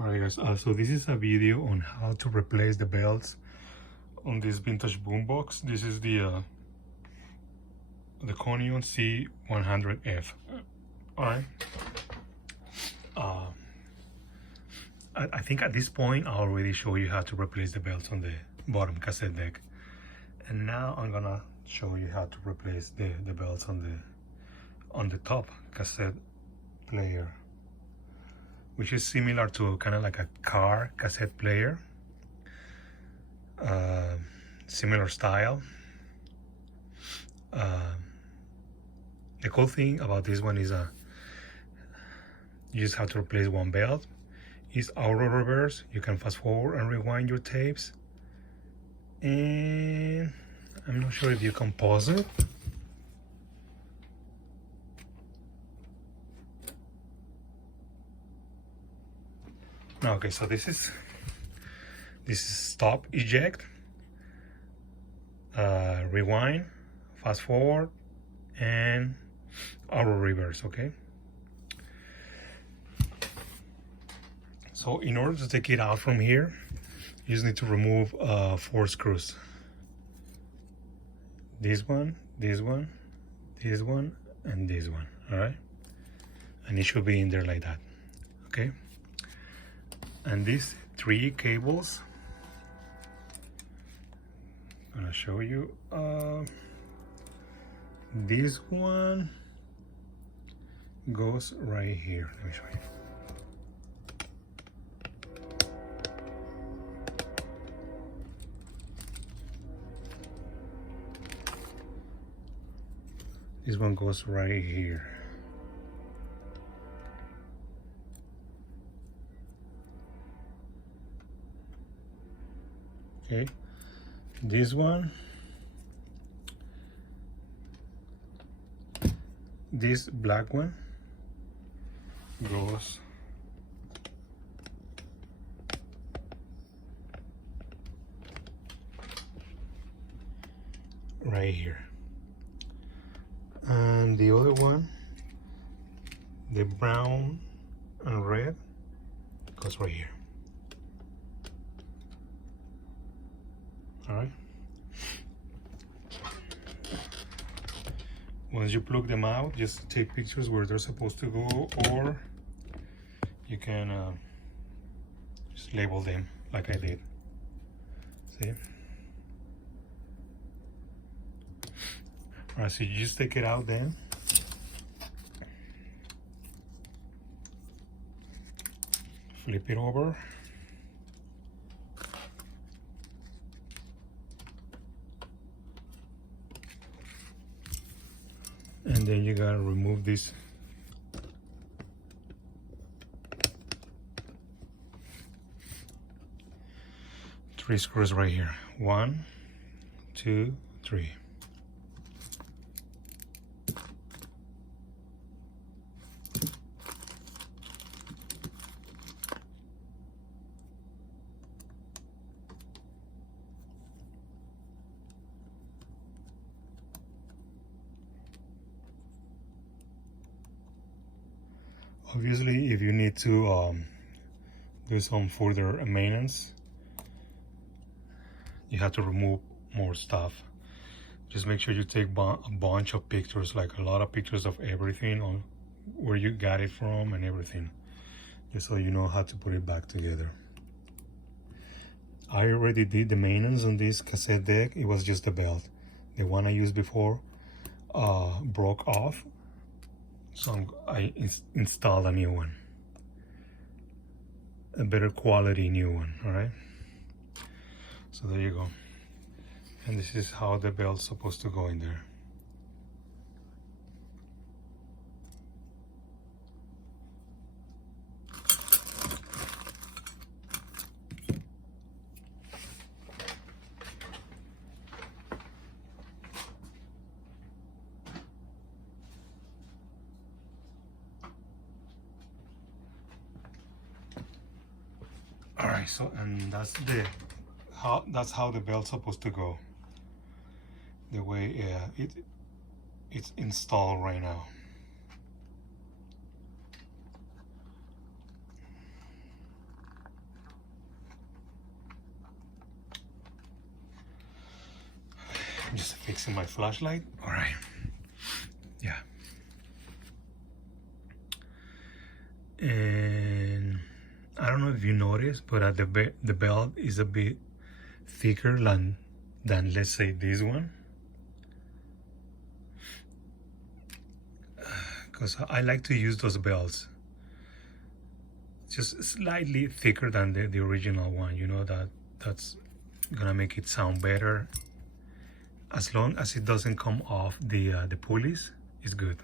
Alright guys, so this is a video on how to replace the belts on this vintage boombox. This is the Conion C-100F. Alright. I think at this point I already show you how to replace the belts on the bottom cassette deck. And now I'm gonna show you how to replace the belts on the top cassette player, which is similar to kind of like a car cassette player, similar style. The cool thing about this one is you just have to replace one belt. It's auto reverse. You can fast forward and rewind your tapes, and I'm not sure if you can pause it. Okay, so this is stop, eject, rewind, fast forward, and auto reverse. Okay, so in order to take it out from here, you just need to remove 4 screws. This one, this one, this one, and this one. All right, and it should be in there like that. Okay. And these 3 cables, I'm gonna show you. This one goes right here. Let me show you. This one goes right here. Okay, this one, this black one goes right here, and the other one, the brown and red, goes right here. All right. Once you plug them out, just take pictures where they're supposed to go, or you can just label them like I did. See? All right, so you just take it out then. Flip it over. And then you gotta remove this three screws right here. 1, 2, 3. Obviously, if you need to do some further maintenance, you have to remove more stuff. Just make sure you take a bunch of pictures, like a lot of pictures of everything, on where you got it from and everything, just so you know how to put it back together. I already did the maintenance on this cassette deck. It was just the belt. The one I used before broke off. So I installed a new one, a better quality new one. All right, so there you go, and this is how the belt's supposed to go in there. All right, so and that's how the belt's supposed to go. The way it's installed right now. fixing my flashlight. All right. Yeah. And I don't know if you noticed, but the belt is a bit thicker than let's say this one. Because I like to use those belts just slightly thicker than the original one, you know, that's gonna make it sound better. As long as it doesn't come off the pulleys, it's good.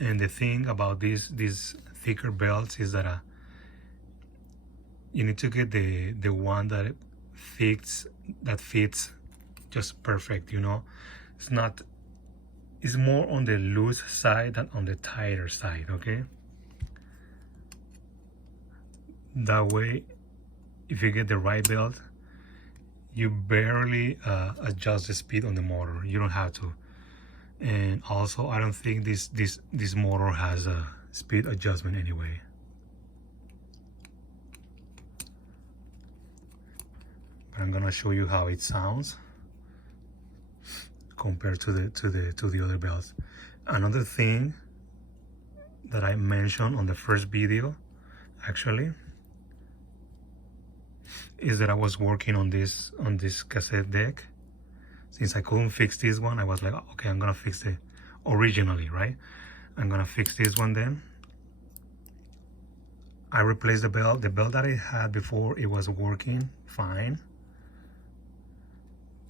And the thing about these thicker belts is that you need to get the one that fits just perfect, you know. It's more on the loose side than on the tighter side, okay? That way, if you get the right belt, you barely adjust the speed on the motor. You don't have to. And also, I don't think this motor has a speed adjustment anyway. But I'm gonna show you how it sounds compared to the other belts. Another thing that I mentioned on the first video, actually, is that I was working on this cassette deck. Since I couldn't fix this one, I was like, okay, I'm gonna fix it originally, right? I'm gonna fix this one then. I replaced the belt. The belt that I had before, it was working fine.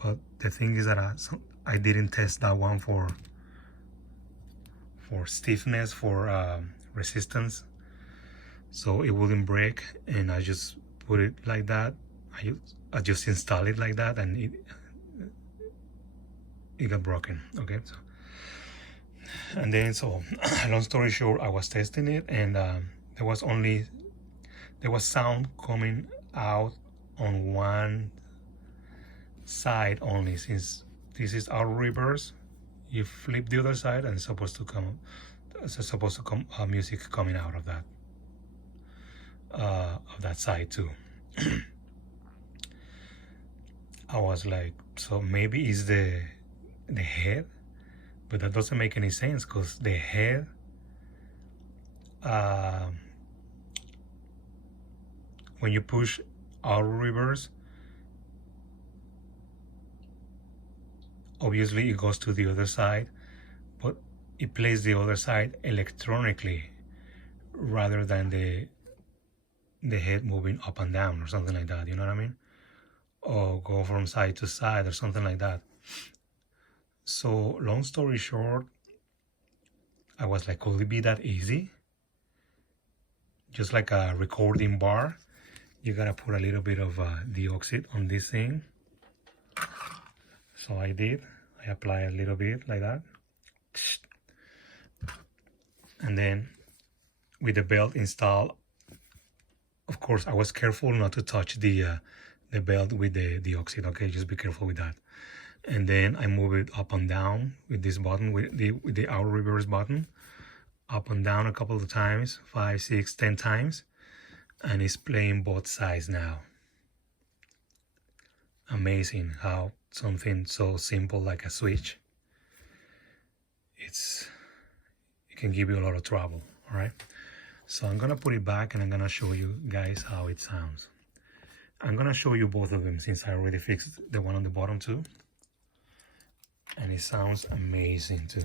But the thing is that I didn't test that one for stiffness, for resistance, so it wouldn't break, and I just put it like that. I just installed it like that, and it got broken. Okay, so, and then so long story short, I was testing it, and there was sound coming out on one side only. Since this is auto reverse, you flip the other side and it's supposed to come music coming out of that side too. I was like, so maybe it's the head, but that doesn't make any sense, because the head when you push auto reverse, obviously it goes to the other side, but it plays the other side electronically rather than the head moving up and down or something like that, you know what I mean? Or go from side to side or something like that. So long story short, I was like, could it be that easy? Just like a recording bar, you gotta put a little bit of deoxit on this thing. So I did. I apply a little bit like that, and then with the belt installed, of course I was careful not to touch the belt with the deoxit. Okay, just be careful with that. And then I move it up and down with this button, with the auto reverse button, up and down a couple of times, 5, 6, 10 times, and it's playing both sides now. Amazing how something so simple like a switch, it can give you a lot of trouble. All right, so I'm gonna put it back and I'm gonna show you guys how it sounds. I'm gonna show you both of them since I already fixed the one on the bottom too, and it sounds amazing too.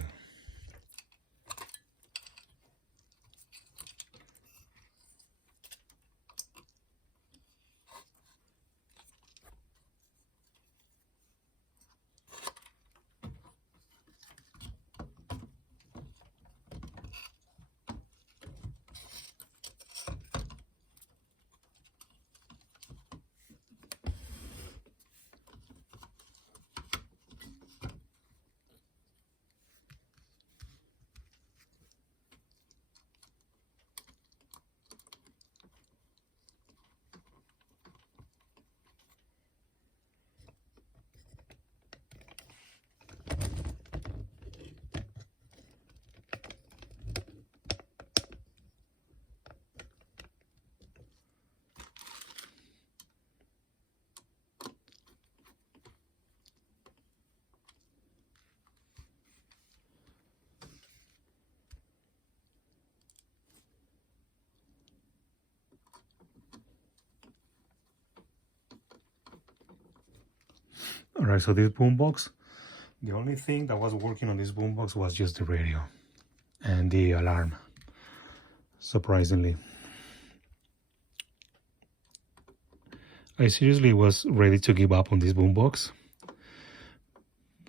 All right, so this boombox, the only thing that was working on this boombox was just the radio and the alarm, surprisingly. I seriously was ready to give up on this boombox,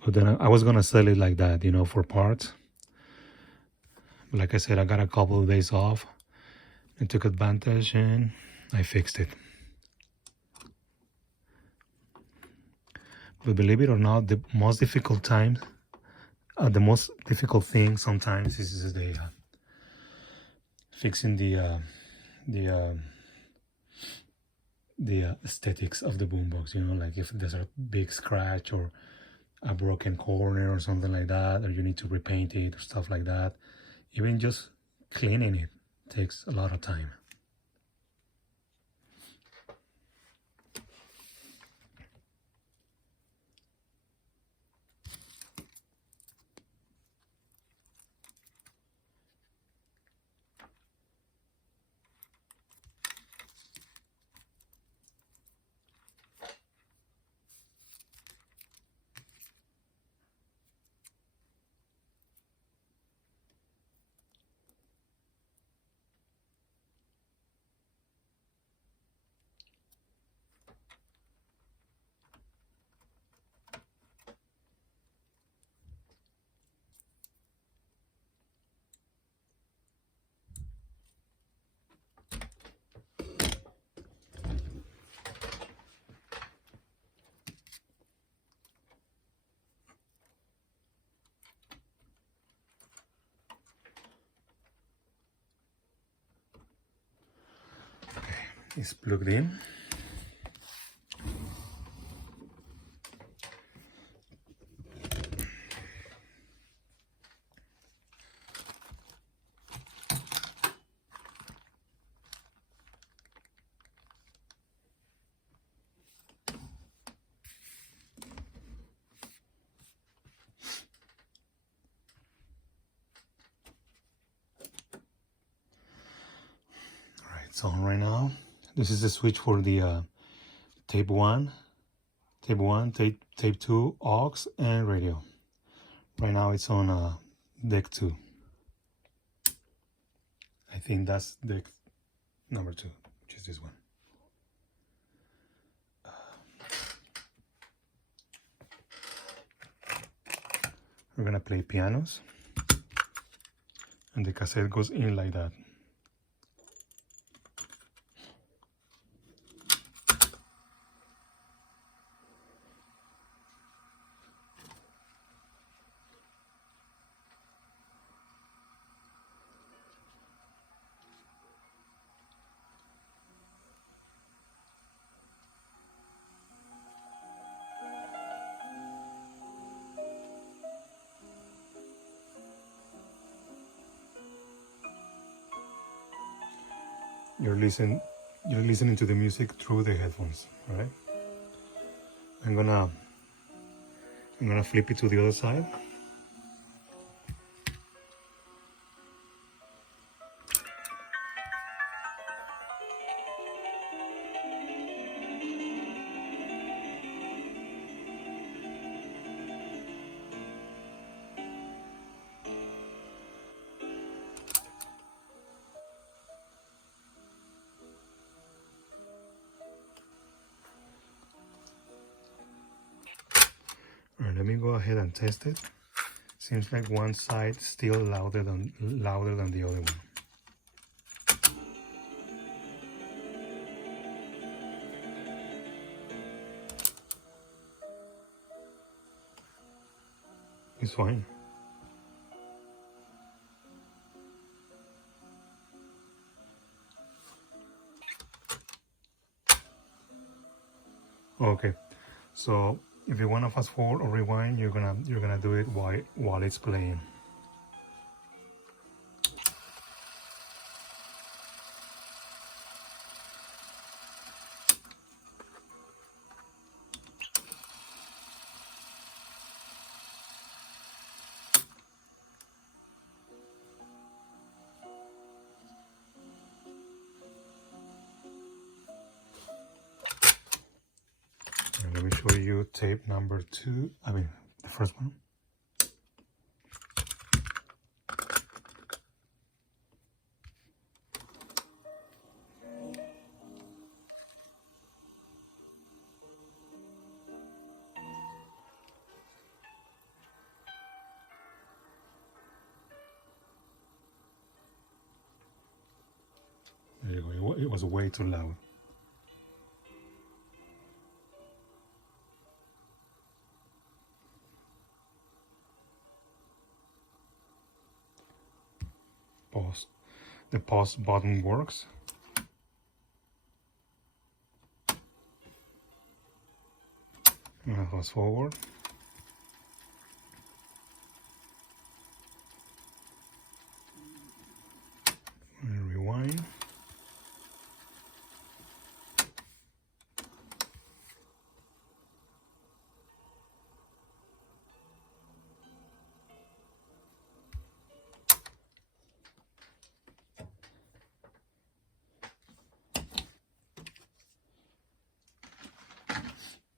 but then I was gonna sell it like that, you know, for parts. But like I said, I got a couple of days off and took advantage and I fixed it. But believe it or not, the most difficult time, the most difficult thing sometimes is the fixing the aesthetics of the boombox. You know, like if there's a big scratch or a broken corner or something like that, or you need to repaint it or stuff like that. Even just cleaning it takes a lot of time. It's plugged in. All right, it's on right now. This is the switch for the tape 1, tape 2, aux, and radio. Right now it's on deck 2. I think that's deck number 2, which is this one. We're gonna play pianos, and the cassette goes in like that. You're listening to the music through the headphones, right? I'm gonna flip it to the other side. All right, let me go ahead and test it. Seems like one side still louder than the other one. It's fine. Okay, so if you want to fast forward or rewind, you're gonna do it while it's playing. And let me show show you tape number 2. I mean, the first one. There you go. It was way too loud. Pause. The pause button works. Now fast forward. And rewind.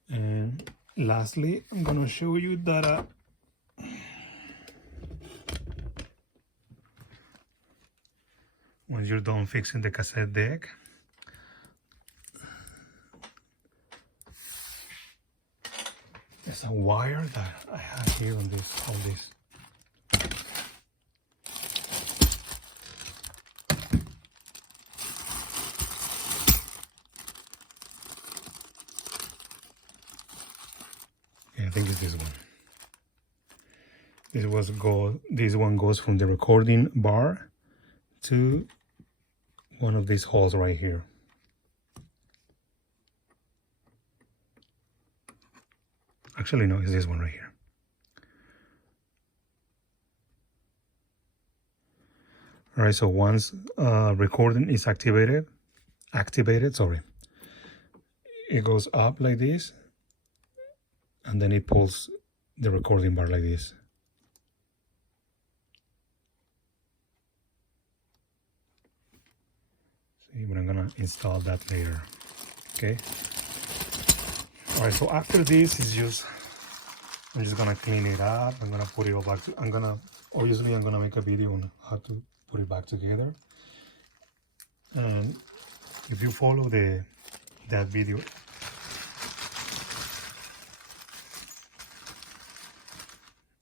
And lastly, I'm gonna show you that once you're done fixing the cassette deck, there's a wire that I have here on this. I think it's this one. This one goes from the recording bar to one of these holes right here. Actually, no, it's this one right here. All right, so once recording is activated, it goes up like this, and then it pulls the recording bar like this. See, but I'm gonna install that later. Okay. All right, so after this is I'm just gonna clean it up. I'm gonna put it all back. Obviously I'm gonna make a video on how to put it back together. And if you follow that video,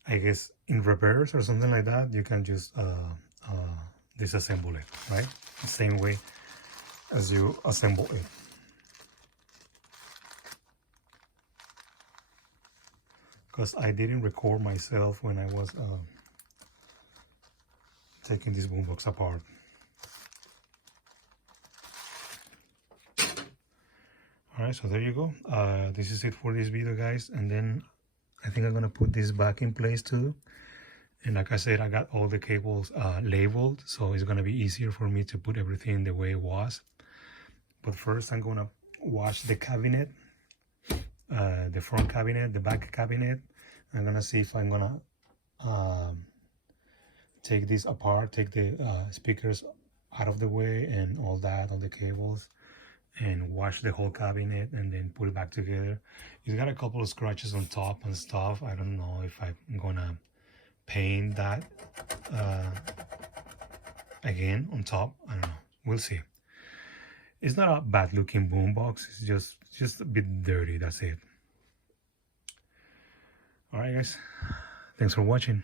I guess in reverse or something like that, you can just disassemble it, right? The same way as you assemble it. Because I didn't record myself when I was taking this boombox apart. All right, so there you go. This is it for this video, guys. And then I think I'm gonna put this back in place too. And like I said, I got all the cables labeled, so it's gonna be easier for me to put everything the way it was. But first I'm gonna wash the cabinet, the front cabinet, the back cabinet. I'm gonna see if I'm gonna take this apart, take the speakers out of the way and all that, all the cables, and wash the whole cabinet and then put it back together. It's got a couple of scratches on top and stuff. I don't know if I'm gonna paint that again on top. I don't know, we'll see. It's not a bad looking boombox, it's just a bit dirty, that's it. All right, guys, thanks for watching.